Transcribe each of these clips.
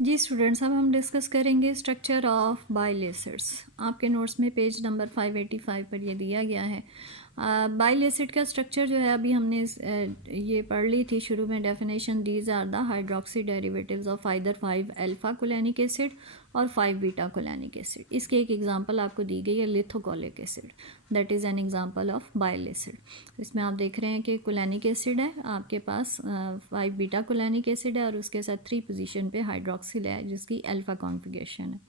जी students, अब हम discuss करेंगे स्ट्रक्चर ऑफ बाइल एसिड्स। आपके नोट्स में पेज नंबर 585 पर ये दिया गया है। बाइल एसिड का स्ट्रक्चर जो है अभी हमने ये पढ़ ली थी शुरू में definition. These are the hydroxy derivatives of either 5 alpha cholanic acid और 5 बीटा कोलैनिक एसिड। इसके एक एग्जांपल आपको दी गई है lithocholic acid, that is an example of bile acid. इसमें आप देख रहे हैं कि कोलैनिक एसिड है आपके पास, 5 बीटा कोलैनिक एसिड है और उसके साथ 3 पोजीशन पे हाइड्रोक्सिल है जिसकी अल्फा कॉन्फ़िगरेशन है।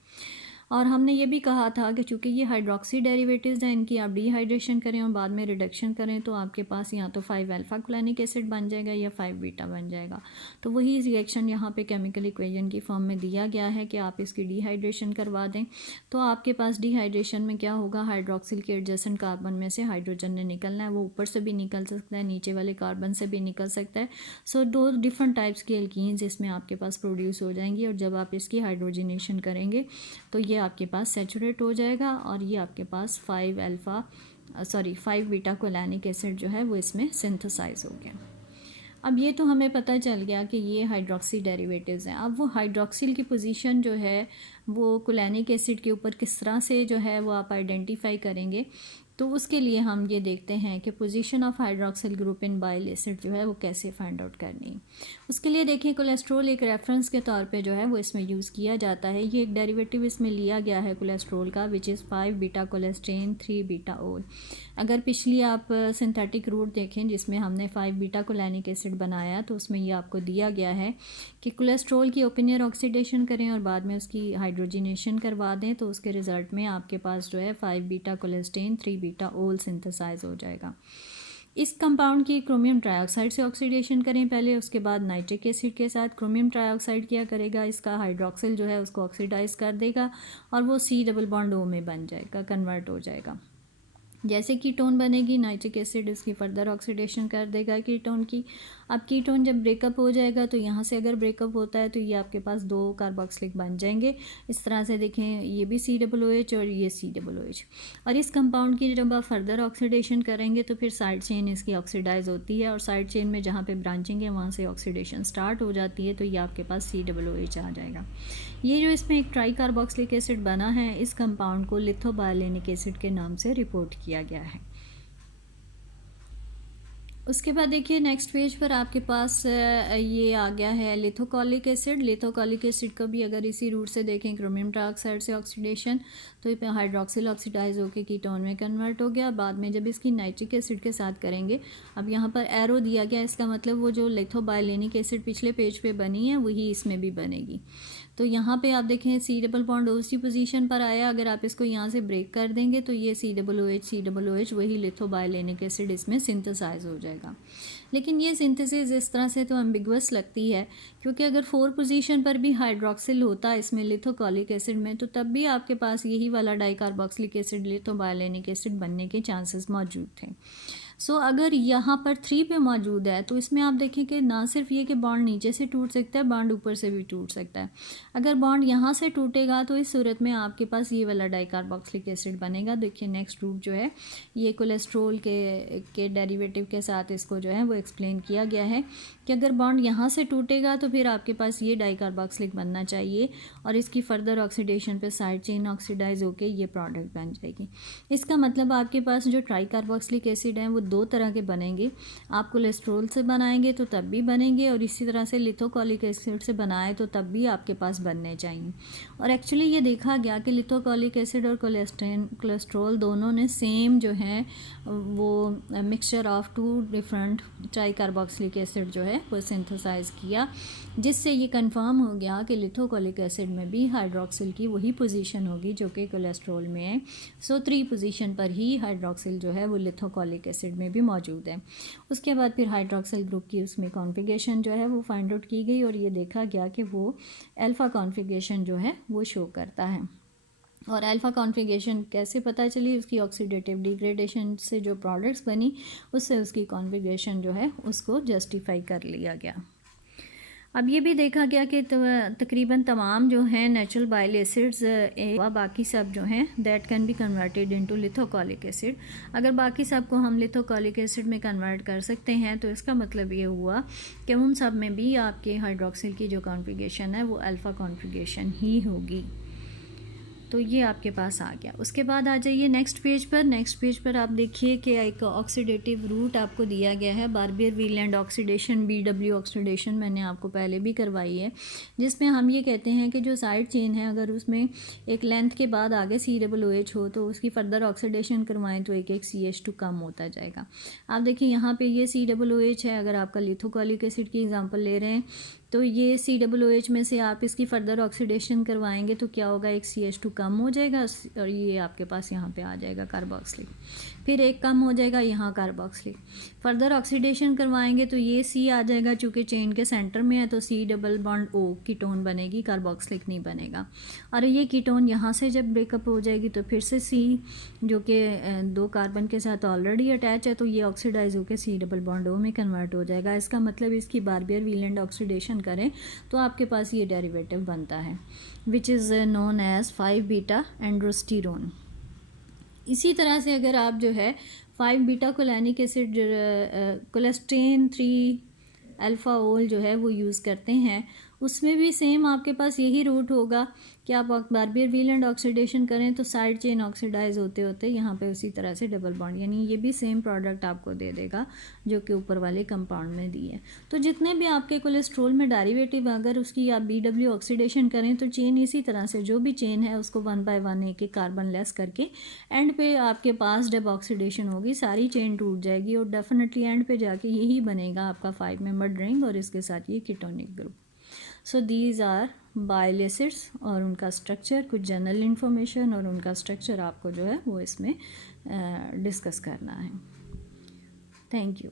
और हमने ये भी कहा था कि चूँकि ये हाइड्रोक्सी डेरिवेटिव्स हैं, इनकी आप डिहाइड्रेशन करें और बाद में रिडक्शन करें तो आपके पास या तो 5 अल्फा कोलैनिक एसिड बन जाएगा या 5 बीटा बन जाएगा। तो वही रिएक्शन यहाँ पे केमिकल इक्वेशन की फॉर्म में दिया गया है कि आप इसकी डिहाइड्रेशन करवा दें। तो आपके पास डिहाइड्रेशन में क्या होगा, हाइड्रोक्सिल के एडजेसेंट कार्बन में से हाइड्रोजन ने निकलना है, वो ऊपर से भी निकल सकता है, नीचे वाले कार्बन से भी निकल सकता है। सो 2 डिफरेंट टाइप्स की एल्कीन्स इसमें आपके पास प्रोड्यूस हो जाएंगी और जब आप इसकी हाइड्रोजनेशन करेंगे तो ये आपके पास सेचुरेट हो जाएगा और ये आपके पास 5 बीटा कोलैनिक एसिड जो है वो इसमें सिंथेसाइज हो गया। अब ये तो हमें पता चल गया कि ये हाइड्रोक्सी डेरिवेटिव्स हैं। अब वो हाइड्रोक्सिल की पोजीशन जो है वो कोलैनिक एसिड के ऊपर किस तरह से जो है वो आप आइडेंटिफाई करेंगे, तो उसके लिए हम ये देखते हैं कि position of hydroxyl group in bile acid जो है वो कैसे फाइंड आउट करनी है। उसके लिए देखिए कोलेस्ट्रॉल एक रेफरेंस के तौर पे जो है वो इसमें यूज़ किया जाता है। ये एक डेरिवेटिव इसमें लिया गया है कोलेस्ट्रॉल का, विच इज़ 5 बीटा कोलेस्ट्रेन 3 बीटा ओल। अगर पिछली आप सिंथेटिक रूट देखें जिसमें हमने 5 बीटा कोलैनिक एसिड बनाया तो उसमें ये आपको दिया गया है कि कोलेस्ट्रॉल की ओपिनियर ऑक्सीडेशन करें और बाद में उसकी हाइड्रोजिनेशन करवा दें तो उसके रिज़ल्ट में आपके पास जो है 5 बीटा कोलेस्ट्रेन 3 बीटा ओल सिंथेसाइज हो जाएगा। इस कंपाउंड की क्रोमियम ट्राइऑक्साइड से ऑक्सीडेशन करें पहले, उसके बाद नाइट्रिक एसिड के साथ क्रोमियम ट्राइऑक्साइड क्या करेगा, इसका हाइड्रोक्सिल जो है उसको ऑक्सीडाइज कर देगा और वो C डबल बॉन्ड O में बन जाएगा, कन्वर्ट हो जाएगा। जैसे कीटोन बनेगी नाइट्रिक एसिड इसकी फर्दर ऑक्सीडेशन कर देगा कीटोन की। अब कीटोन जब ब्रेकअप हो जाएगा तो यहाँ से अगर ब्रेकअप होता है तो ये आपके पास 2 कार्बोक्सिलिक बन जाएंगे। इस तरह से देखें, ये भी COOH और ये COOH। और इस कंपाउंड की जब आप फर्दर ऑक्सीडेशन करेंगे तो फिर साइड चेन इसकी ऑक्सीडाइज होती है और साइड चेन में जहाँ पे ब्रांचिंग है वहाँ से ऑक्सीडेशन स्टार्ट हो जाती है तो ये आपके पास COOH आ जाएगा। ये जो इसमें एक ट्राई कार्बोक्सिलिक एसिड बना है इस कंपाउंड को लिथोबायलेनिक एसिड के नाम से रिपोर्ट किया गया है। उसके बाद देखिए नेक्स्ट पेज पर आपके पास ये आ गया है लिथोकोलिक एसिड। लिथोकोलिक एसिड को भी अगर इसी रूट से देखें क्रोमियम ट्राइऑक्साइड से ऑक्सीडेशन तो हाइड्रोक्सिल ऑक्सीडाइज होकर कीटोन में कन्वर्ट हो गया। बाद में जब इसकी नाइट्रिक एसिड के साथ करेंगे, अब यहाँ पर एरो दिया गया, इसका मतलब वो जो लिथोबायलेनिक एसिड पिछले पेज पे बनी है वही इसमें भी बनेगी। तो यहाँ पे आप देखें C double bond OC position पर आया, अगर आप इसको यहाँ से ब्रेक कर देंगे तो ये COOH वही लिथोबायलेनिक एसिड इसमें सिंथेसाइज हो जाएगा। लेकिन ये सिंथेसिस इस तरह से तो एम्बिगुअस लगती है क्योंकि अगर 4 पोजीशन पर भी हाइड्रोक्सिल होता इसमें लिथोकोलिक एसिड में तो तब भी आपके पास यही वाला डाइकार्बोक्सिलिक एसिड लिथोबायलेनिक एसिड बनने के चांसेस मौजूद थे। सो अगर यहाँ पर 3 पे मौजूद है तो इसमें आप देखें कि ना सिर्फ ये कि बॉन्ड नीचे से टूट सकता है, बॉन्ड ऊपर से भी टूट सकता है। अगर बॉन्ड यहाँ से टूटेगा तो इस सूरत में आपके पास ये वाला डाइकार्बोक्सिलिक एसिड बनेगा। देखिए नेक्स्ट रूट जो है ये कोलेस्ट्रॉल के डेरिवेटिव के साथ इसको जो है वो एक्सप्लेन किया गया है कि अगर बॉन्ड यहाँ से टूटेगा तो फिर आपके पास ये डाइकार्बोक्सिलिक बनना चाहिए और इसकी फर्दर ऑक्सीडेशन पे साइड चेन ऑक्सीडाइज होकर ये प्रोडक्ट बन जाएगी। इसका मतलब आपके पास जो ट्राइकार्बोक्सिलिक एसिड हैं वो 2 तरह के बनेंगे। आप कोलेस्ट्रॉल से बनाएंगे तो तब भी बनेंगे और इसी तरह से लिथोकोलिक एसिड से बनाए तो तब भी आपके पास बनने चाहिए। और एक्चुअली ये देखा गया कि लिथोकोलिक एसिड और कोलेस्ट्रॉल दोनों ने सेम जो है वो mixture of 2 different tricarboxylic acid जो है वो सिंथेसाइज किया, जिससे ये कंफर्म हो गया कि लिथोकोलिक एसिड में भी हाइड्रोक्सिल की वही पोजीशन होगी जो कि कोलेस्ट्रॉल में है। सो 3 पोजीशन पर ही हाइड्रोक्सिल जो है वो लिथोकोलिक एसिड में भी मौजूद है। उसके बाद फिर हाइड्रोक्सिल ग्रुप की उसमें कॉन्फ़िगरेशन जो है वो फाइंड आउट की गई और ये देखा गया कि वो अल्फ़ा कॉन्फ़िगरेशन जो है वो शो करता है। और अल्फ़ा कॉन्फ़िगरेशन कैसे पता चली, उसकी ऑक्सीडेटिव डिग्रेडेशन से जो प्रोडक्ट्स बनी उससे उसकी कॉन्फ़िगरेशन जो है उसको जस्टिफाई कर लिया गया। अब ये भी देखा गया कि तकरीबन तमाम जो हैं नेचुरल बाइल एसिड्स बाकी सब जो हैं that can be converted into lithocholic acid. अगर बाकी सब को हम लिथोकॉलिक एसिड में कन्वर्ट कर सकते हैं तो इसका मतलब ये हुआ कि उन सब में भी आपके हाइड्रोक्सिल की जो कॉन्फ़िगरेशन है वो अल्फ़ा कॉन्फ़िगरेशन ही होगी। तो ये आपके पास आ गया। उसके बाद आ जाइए नेक्स्ट पेज पर। नेक्स्ट पेज पर आप देखिए कि एक ऑक्सीडेटिव रूट आपको दिया गया है, Barbier Wieland oxidation, BW oxidation मैंने आपको पहले भी करवाई है, जिसमें हम ये कहते हैं कि जो साइड चेन है अगर उसमें एक लेंथ के बाद आगे COOH हो तो उसकी फर्दर ऑक्सीडेशन करवाएं तो एक CH2 कम होता जाएगा। आप देखिए यहाँ पे ये COOH है, अगर आपका लिथोकॉलिक एसिड की एग्जांपल ले रहे हैं तो ये COOH में से आप इसकी फ़र्दर ऑक्सीडेशन करवाएंगे तो क्या होगा, एक CH2 कम हो जाएगा और ये आपके पास यहाँ पे आ जाएगा कार्बोक्सिलिक, फिर एक कम हो जाएगा यहाँ कार्बोक्सिलिक। फ़र्दर ऑक्सीडेशन करवाएंगे तो ये C आ जाएगा, चूँकि चेन के सेंटर में है तो C double bond O ketone बनेगी, कार्बोक्सिलिक नहीं बनेगा। और ये कीटोन यहाँ से जब ब्रेकअप हो जाएगी तो फिर से C जो कि 2 कार्बन के साथ ऑलरेडी अटैच है तो ये ऑक्सीडाइज होकर C डबल बॉन्ड O में कन्वर्ट हो जाएगा। इसका मतलब इसकी बार्बियर वीलैंड ऑक्सीडेशन करें तो आपके पास ये डेरिवेटिव बनता है विच इज़ नोन एज 5-बीटा एंड्रोस्टिरोन। इसी तरह से अगर आप जो है 5-बीटा कोलैनिक एसिड कोलेस्ट्रेन 3 अल्फ़ा ओल जो है वो यूज़ करते हैं, उसमें भी सेम आपके पास यही रूट होगा कि आप बार्बियर वीलैंड ऑक्सीडेशन करें तो साइड चेन ऑक्सीडाइज होते होते यहाँ पे उसी तरह से डबल बॉन्ड, यानी ये भी सेम प्रोडक्ट आपको दे देगा जो कि ऊपर वाले कंपाउंड में दी है। तो जितने भी आपके कोलेस्ट्रोल में डेरिवेटिव अगर उसकी आप BW ऑक्सीडेशन करें तो चेन इसी तरह से जो भी चेन है उसको 1 बाय 1 एक कार्बन लेस करके एंड पे आपके पास जब ऑक्सीडेशन होगी सारी चेन टूट जाएगी और डेफिनेटली एंड पे जाके यही बनेगा आपका 5 मेंबर रिंग और इसके साथ ये ketonic group. So these are bile acids और उनका स्ट्रक्चर, कुछ जनरल इन्फॉर्मेशन और उनका स्ट्रक्चर आपको जो है वो इसमें डिस्कस करना है। Thank you.